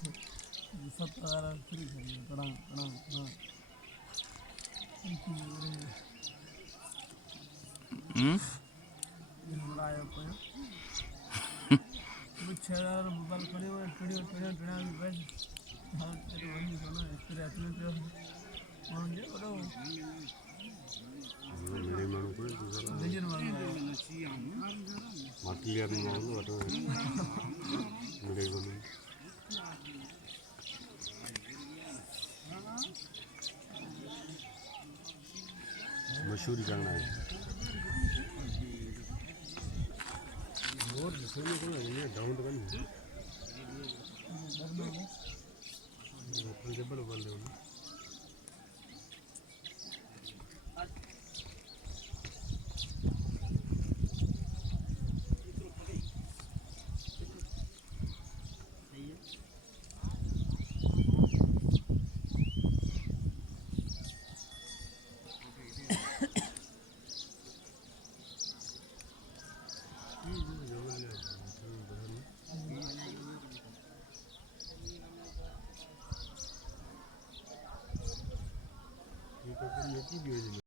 सत्ता फ्री करिए बड़ा बड़ा बड़ा ये बड़ा आया पाया मुझे यार मोबाइल पड़े हुए पड़े पड़े पड़े अभी बस हाँ तेरे वही सुना इस तरह अपने तो मान जा बड़ा लेकिन माटी यार मानो बटो मेरे को नहीं मशहूरी करना है और सोने को नहीं डाउन तो नहीं अपन जब बड़े बंदे हो ये तो